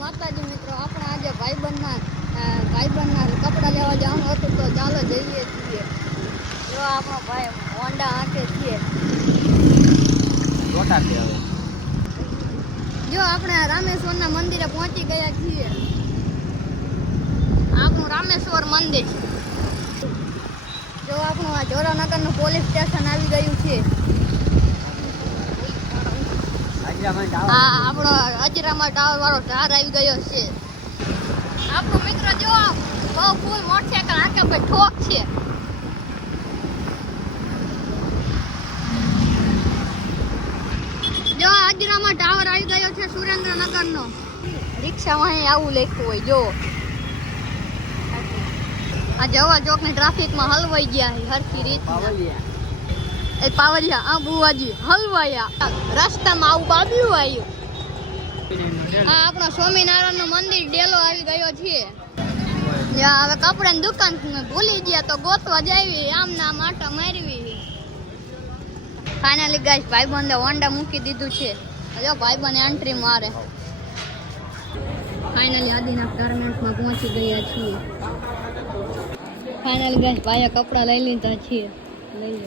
માતાજી મિત્રો, આપણે આજે ભાઈબંધના કપડાં લેવા જવાનું હતું તો ચાલો જઈએ છીએ. જો આપણો ભાઈ હોન્ડા આંકે છીએ. જો આપણે રામેશ્વરના મંદિરે પહોંચી ગયા છીએ. આપણું રામેશ્વર મંદિર. જો આપણું આ જોરાનગરનું પોલીસ સ્ટેશન આવી ગયું છે. હા, આપણો અજરામાં ટાવર વાળો ટાર આવી ગયો છે. આપણો મિત્ર જો બહુ ફૂલ મોટરસાઇકલ આંકે પર ઠોક છે. જો અજરામાં ટાવર આવી ગયો છે સુરેન્દ્રનગરનો. રિક્ષામાં અહીં આવું લખ્યું હોય. જો આ જવા ચોકની ટ્રાફિકમાં હલવાઈ ગયા હરખી રીત. એ પાવલિયા આ બુવાજી હલવાયા રસ્તામાં આવું બાબલું આવ્યું. આ આપણો સ્વામિનારાયણનું મંદિર ડેલો આવી ગયો છે. હવે કપડાની દુકાન ભૂલી ગયા તો ગોતવા જાવી. આમ ના આટા મારવી. ફાઇનલી ગાઈસ ભાઈબંધે હોન્ડા મૂકી દીધું છે. જો ભાઈબંધ એન્ટ્રી મારે. ફાઇનલી આદિનાથ ગાર્મેન્ટ્સમાં પહોંચી ગયા છીએ. ફાઇનલી ગાઈસ ભાઈએ કપડાં લઈ લીધા છીએ. લઈ લો.